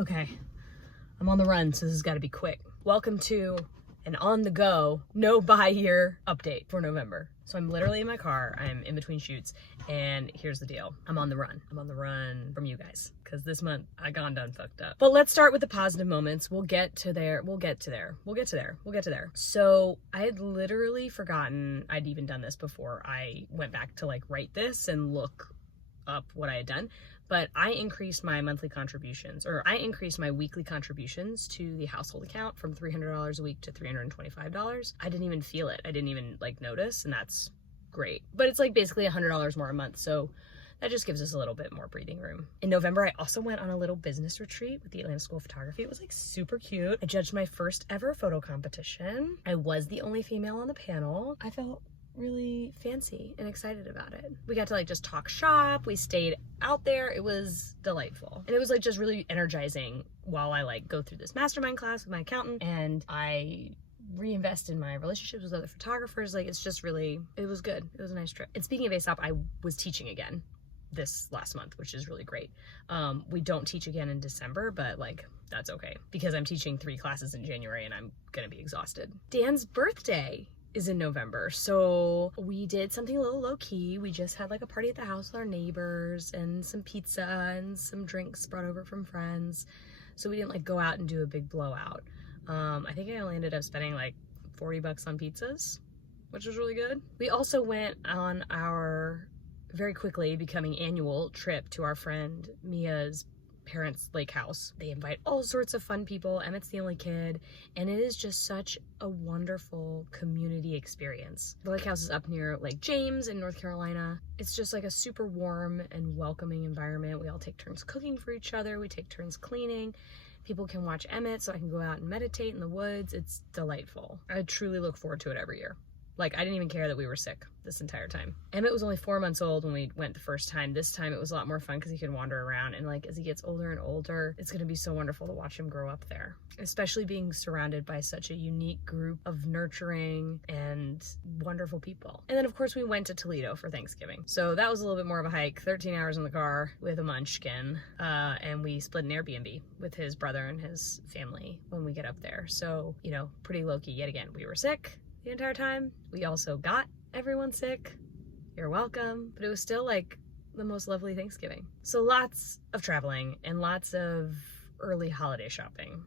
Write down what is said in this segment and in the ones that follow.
Okay, I'm on the run, so this has got to be quick. Welcome to an on-the-go, no-buy-year update for November. So I'm literally in my car, I'm in between shoots, and here's the deal. I'm on the run. I'm on the run from you guys, because this month I gone done fucked up. But let's start with the positive moments. We'll get to there. So I had literally forgotten I'd even done this before I went back to like write this and look up what I had done. But I increased my monthly contributions, or I increased my weekly contributions to the household account from $300 a week to $325. I didn't even feel it. I didn't even like notice, and that's great. But it's like basically $100 more a month, so that just gives us a little bit more breathing room. In November, I also went on a little business retreat with the Atlanta School of Photography. It was like super cute. I judged my first ever photo competition. I was the only female on the panel. I felt really fancy and excited about it. We got to like just talk shop. We stayed out there. It was delightful. And it was like just really energizing while I like go through this mastermind class with my accountant, and I reinvest in my relationships with other photographers. Like it's just really, it was good. It was a nice trip. And speaking of ASAP, I was teaching again this last month, which is really great. We don't teach again in December, but like that's okay because I'm teaching 3 classes in January and I'm gonna be exhausted. Dan's birthday is in November, so we did something a little low-key. We just had like a party at the house with our neighbors and some pizza and some drinks brought over from friends, so we didn't like go out and do a big blowout. I think I only ended up spending like $40 on pizzas, which was really good. We also went on our very quickly becoming annual trip to our friend Mia's parents' lake house. They invite all sorts of fun people. Emmett's the only kid, and it is just such a wonderful community experience. The lake house is up near Lake James in North Carolina. It's just like a super warm and welcoming environment. We all take turns cooking for each other. We take turns cleaning. People can watch Emmett, so I can go out and meditate in the woods. It's delightful. I truly look forward to it every year. Like, I didn't even care that we were sick this entire time. Emmett was only 4 months old when we went the first time. This time it was a lot more fun because he could wander around, and like as he gets older and older, it's gonna be so wonderful to watch him grow up there, especially being surrounded by such a unique group of nurturing and wonderful people. And then of course we went to Toledo for Thanksgiving. So that was a little bit more of a hike, 13 hours in the car with a munchkin, and we split an Airbnb with his brother and his family when we get up there. So, you know, pretty low-key yet again. We were sick the entire time. We also got everyone sick. You're welcome. But it was still like the most lovely Thanksgiving. So lots of traveling and lots of early holiday shopping.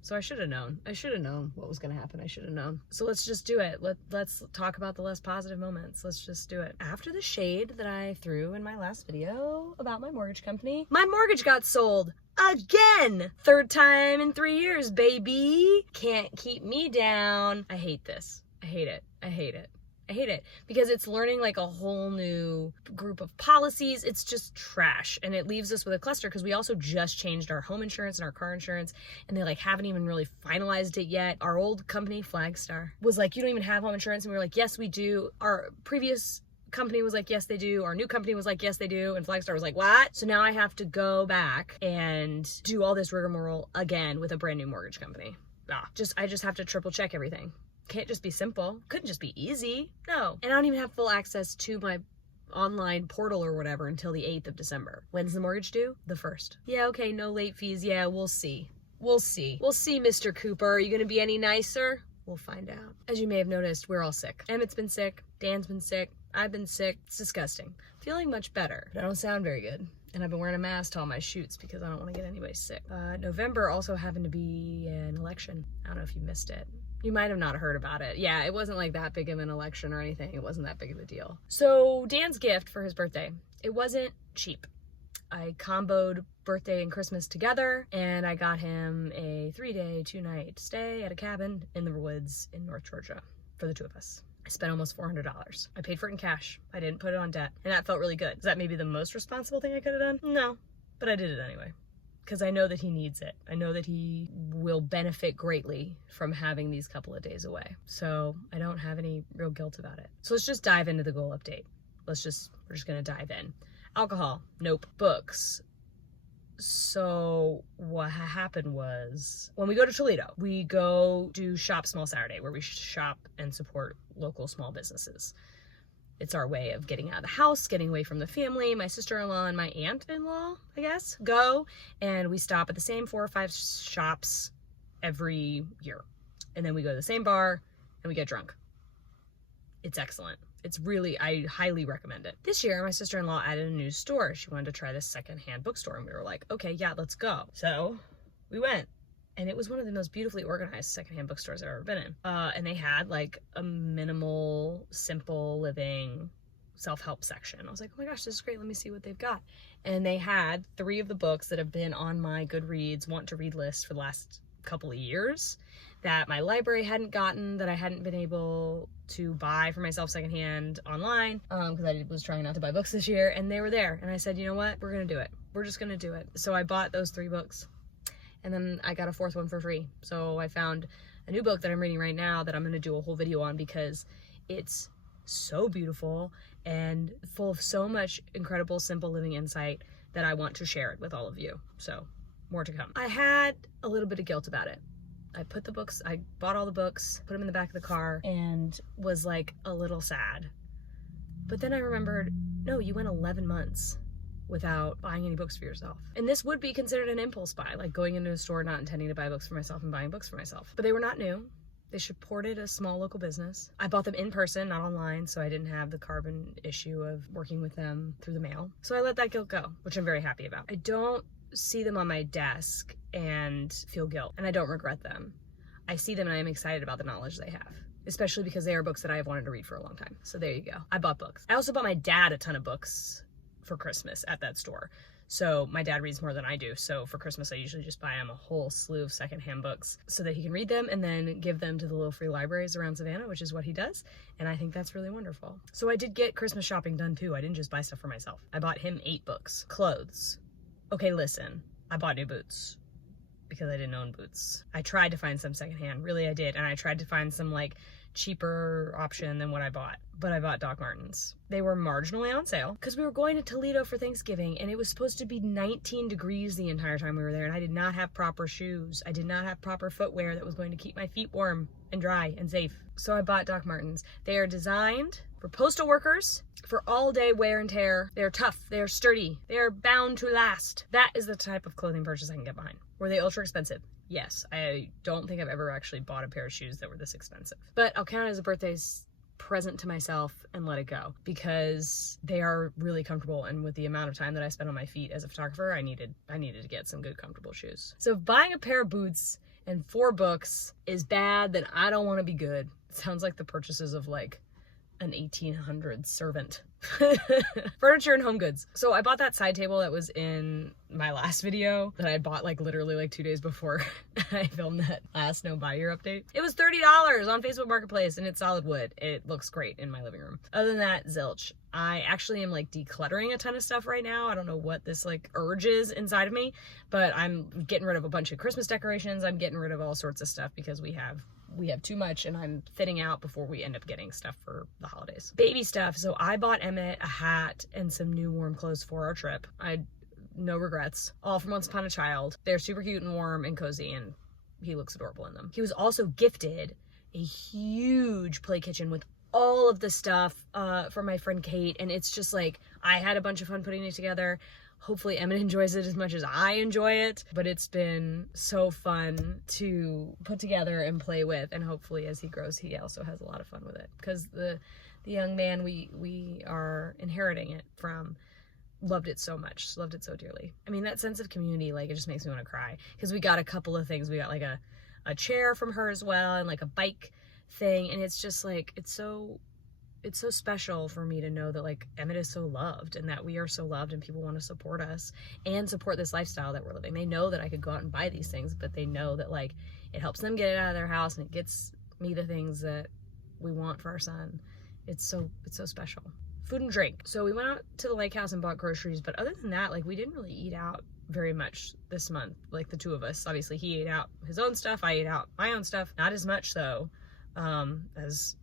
So I should have known. I should have known what was going to happen. I should have known. So let's just do it. Let's talk about the less positive moments. Let's just do it. After the shade that I threw in my last video about my mortgage company, my mortgage got sold again. 3rd time in 3 years, baby. Can't keep me down. I hate this. I hate it. I hate it. I hate it because it's learning like a whole new group of policies. It's just trash, and it leaves us with a cluster because we also just changed our home insurance and our car insurance, and they like haven't even really finalized it yet. Our old company, Flagstar, was like, you don't even have home insurance, and we were like, yes we do. Our previous company was like, yes they do. Our new company was like, yes they do. And Flagstar was like, what? So now I have to go back and do all this rigmarole again with a brand new mortgage company. I just have to triple check everything. Can't just be simple. Couldn't just be easy. No. And I don't even have full access to my online portal or whatever until the 8th of December. When's the mortgage due? The 1st. Yeah, okay, no late fees. Yeah, we'll see. We'll see. We'll see, Mr. Cooper. Are you gonna be any nicer? We'll find out. As you may have noticed, we're all sick. Emmett's been sick. Dan's been sick. I've been sick. It's disgusting. Feeling much better, but I don't sound very good. And I've been wearing a mask to all my shoots because I don't want to get anybody sick. November also happened to be an election. I don't know if you missed it. You might have not heard about it. Yeah, it wasn't like that big of an election or anything. It wasn't that big of a deal. So Dan's gift for his birthday, it wasn't cheap. I comboed birthday and Christmas together, and I got him a 3-day, 2-night stay at a cabin in the woods in North Georgia for the 2 of us. I spent almost $400. I paid for it in cash. I didn't put it on debt, and that felt really good. Is that maybe the most responsible thing I could have done? No, but I did it anyway. Because I know that he needs it. I know that he will benefit greatly from having these couple of days away. So I don't have any real guilt about it. So let's just dive into the goal update. We're just gonna dive in. Alcohol, nope. Books. So what happened was, when we go to Toledo, we go do Shop Small Saturday, where we shop and support local small businesses. It's our way of getting out of the house, getting away from the family. My sister-in-law and my aunt-in-law, I guess, go, and we stop at the same 4 or 5 shops every year. And then we go to the same bar and we get drunk. It's excellent. It's really, I highly recommend it. This year, my sister-in-law added a new store. She wanted to try this secondhand bookstore, and we were like, okay, yeah, let's go. So we went, and it was one of the most beautifully organized secondhand bookstores I've ever been in. And they had like a minimal, simple living self-help section. I was like, oh my gosh, this is great. Let me see what they've got. And they had 3 of the books that have been on my Goodreads want to read list for the last couple of years that my library hadn't gotten, that I hadn't been able to buy for myself secondhand online, because I was trying not to buy books this year, and they were there. And I said, you know what? We're gonna do it. We're just gonna do it. So I bought those 3 books, and then I got a 4th one for free. So I found a new book that I'm reading right now that I'm gonna do a whole video on because it's so beautiful and full of so much incredible, simple living insight that I want to share it with all of you. So more to come. I had a little bit of guilt about it. I bought all the books, put them in the back of the car, and was like a little sad. But then I remembered, no, you went 11 months without buying any books for yourself. And this would be considered an impulse buy, like going into a store not intending to buy books for myself and buying books for myself. But they were not new. They supported a small local business. I bought them in person, not online, so I didn't have the carbon issue of working with them through the mail. So I let that guilt go, which I'm very happy about. I don't see them on my desk and feel guilt, and I don't regret them. I see them and I'm excited about the knowledge they have, especially because they are books that I have wanted to read for a long time. So there you go. I bought books. I also bought my dad a ton of books for Christmas at that store. So my dad reads more than I do. So for Christmas, I usually just buy him a whole slew of secondhand books so that he can read them and then give them to the little free libraries around Savannah, which is what he does. And I think that's really wonderful. So I did get Christmas shopping done too. I didn't just buy stuff for myself. I bought him 8 books. Clothes. Okay, listen, I bought new boots because I didn't own boots. I tried to find some secondhand, really I did. And I tried to find some like cheaper option than what I bought, but I bought Doc Martens. They were marginally on sale because we were going to Toledo for Thanksgiving and it was supposed to be 19 degrees the entire time we were there, and I did not have proper shoes. I did not have proper footwear that was going to keep my feet warm and dry and safe. So I bought Doc Martens. They are designed for postal workers, for all day wear and tear. They're tough, they're sturdy, they're bound to last. That is the type of clothing purchase I can get behind. Were they ultra expensive? Yes. I don't think I've ever actually bought a pair of shoes that were this expensive. But I'll count it as a birthday present to myself and let it go because they are really comfortable, and with the amount of time that I spend on my feet as a photographer, I needed to get some good comfortable shoes. So if buying a pair of boots and 4 books is bad, then I don't want to be good. It sounds like the purchases of like an 1800s servant. Furniture and home goods. So I bought that side table that was in my last video that I bought like literally like 2 days before I filmed that last No Buy Your update. It was $30 on Facebook Marketplace and it's solid wood. It looks great in my living room. Other than that, zilch. I actually am like decluttering a ton of stuff right now. I don't know what this like urge is inside of me, but I'm getting rid of a bunch of Christmas decorations. I'm getting rid of all sorts of stuff because we have too much and I'm thinning out before we end up getting stuff for the holidays. Baby stuff. So I bought Emmett a hat and some new warm clothes for our trip. No regrets. All from Once Upon a Child. They're super cute and warm and cozy, and he looks adorable in them. He was also gifted a huge play kitchen with all of the stuff from my friend Kate, and it's just like, I had a bunch of fun putting it together. Hopefully Emmett enjoys it as much as I enjoy it, but it's been so fun to put together and play with, and hopefully as he grows, he also has a lot of fun with it, because the young man we are inheriting it from loved it so much, loved it so dearly. I mean, that sense of community, like, it just makes me want to cry, because we got a couple of things. We got like a chair from her as well, and like a bike thing, and it's just like, it's so special for me to know that like Emmett is so loved and that we are so loved and people want to support us and support this lifestyle that we're living. They know that I could go out and buy these things, but they know that like it helps them get it out of their house and it gets me the things that we want for our son. It's so special. Food and drink. So we went out to the lake house and bought groceries, but other than that, like, we didn't really eat out very much this month, like the two of us. Obviously he ate out his own stuff, I ate out my own stuff. Not as much though as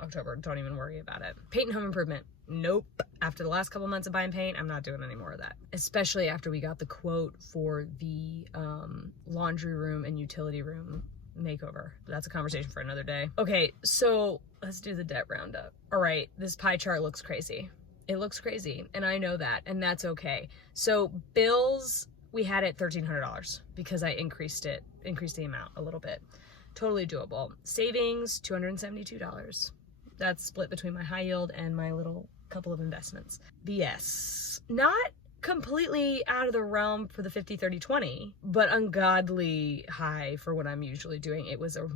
October. Don't even worry about it. Paint and home improvement. Nope. After the last couple months of buying paint, I'm not doing any more of that. Especially after we got the quote for the laundry room and utility room makeover. That's a conversation for another day. Okay, so let's do the debt roundup. All right, this pie chart looks crazy. It looks crazy, and I know that, and that's okay. So bills, we had it $1,300 because I increased the amount a little bit. Totally doable. Savings, $272. That's split between my high yield and my little couple of investments. BS. Not completely out of the realm for the 50-30-20, but ungodly high for what I'm usually doing. It was a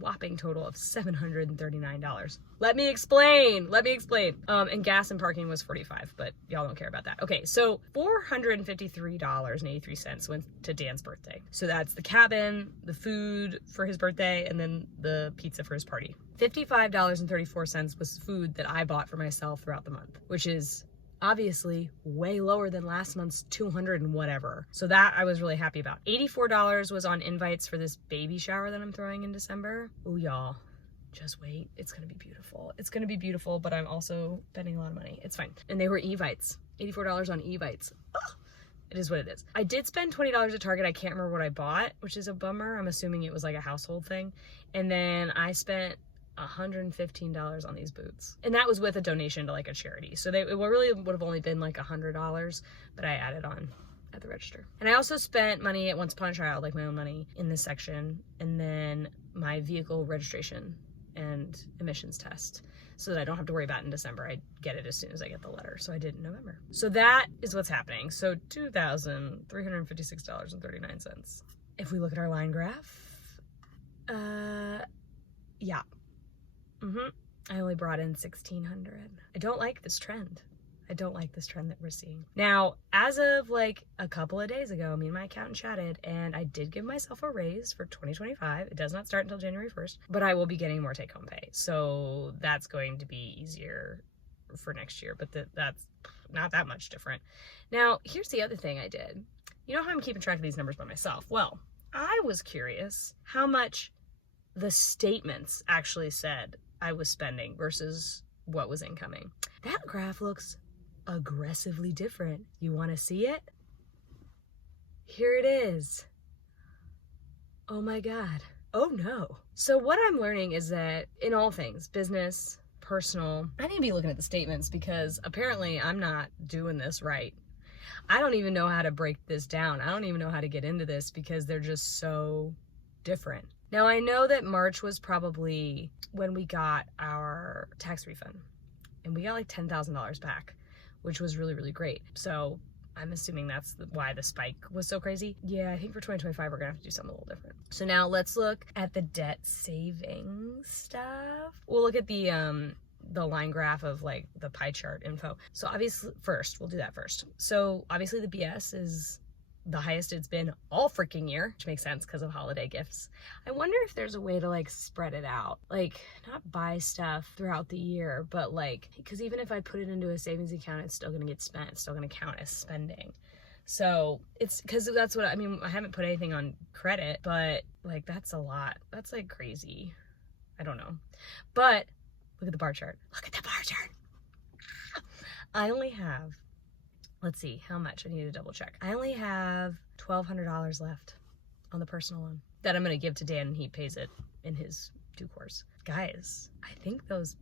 whopping total of $739. Let me explain. And gas and parking was $45, but y'all don't care about that. Okay, so $453.83 went to Dan's birthday. So that's the cabin, the food for his birthday, and then the pizza for his party. $55.34 was food that I bought for myself throughout the month, which is obviously way lower than last month's 200 and whatever. So that I was really happy about. $84 was on invites for this baby shower that I'm throwing in December. Ooh, y'all, just wait. It's gonna be beautiful. It's gonna be beautiful, but I'm also spending a lot of money. It's fine. And they were Evites. $84 on Evites. Ugh. It is what it is. I did spend $20 at Target. I can't remember what I bought, which is a bummer. I'm assuming it was like a household thing. And then I spent $115 on these boots, and that was with a donation to like a charity, so it really would have only been like $100, but I added on at the register. And I also spent money at Once Upon a Child, like my own money, in this section, and then my vehicle registration and emissions test, so that I don't have to worry about it in December. I get it as soon as I get the letter, so I did in November. So that is what's happening. So $2,356.39. If we look at our line graph, yeah. I only brought in $1,600. I don't like this trend. That we're seeing. Now, as of like a couple of days ago, me and my accountant chatted, and I did give myself a raise for 2025. It does not start until January 1st, but I will be getting more take-home pay. So that's going to be easier for next year, but that's not that much different. Now, here's the other thing I did. You know how I'm keeping track of these numbers by myself? Well, I was curious how much the statements actually said I was spending versus what was incoming. That graph looks aggressively different. You want to see it? Here it is. Oh my God. Oh no. So what I'm learning is that in all things, business, personal, I need to be looking at the statements because apparently I'm not doing this right. I don't even know how to break this down. I don't even know how to get into this because they're just so different. Now, I know that March was probably when we got our tax refund, and we got like $10,000 back, which was really, really great. So I'm assuming that's why the spike was so crazy. Yeah, I think for 2025, we're gonna have to do something a little different. So now let's look at the debt savings stuff. We'll look at the line graph of like the pie chart info. So obviously we'll do that first. So obviously the BS is the highest it's been all freaking year, which makes sense because of holiday gifts. I wonder if there's a way to like spread it out, like not buy stuff throughout the year, but like, because even if I put it into a savings account, it's still gonna get spent. It's still gonna count as spending. So it's because that's what I mean. I haven't put anything on credit, but like that's a lot. That's like crazy. I don't know. But look at the bar chart. Look at the bar chart. I only have, let's see how much. I need to double check. I only have $1,200 left on the personal loan that I'm going to give to Dan, and he pays it in his due course. Guys, I think those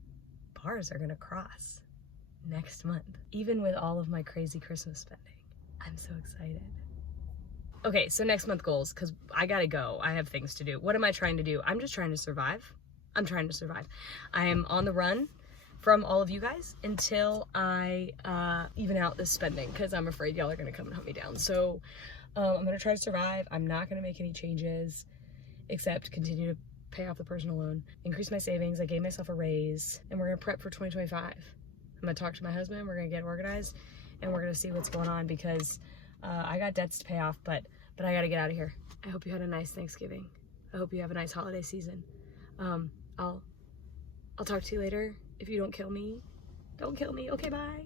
bars are going to cross next month, even with all of my crazy Christmas spending. I'm so excited. Okay, so next month goals, because I got to go. I have things to do. What am I trying to do? I'm just trying to survive. I'm trying to survive. I am on the run from all of you guys until I even out this spending, because I'm afraid y'all are going to come and hunt me down. So I'm going to try to survive. I'm not going to make any changes except continue to pay off the personal loan, increase my savings. I gave myself a raise, and we're going to prep for 2025. I'm going to talk to my husband. We're going to get organized, and we're going to see what's going on, because I got debts to pay off, but I got to get out of here. I hope you had a nice Thanksgiving. I hope you have a nice holiday season. I'll talk to you later. If you don't kill me, don't kill me. Okay, bye.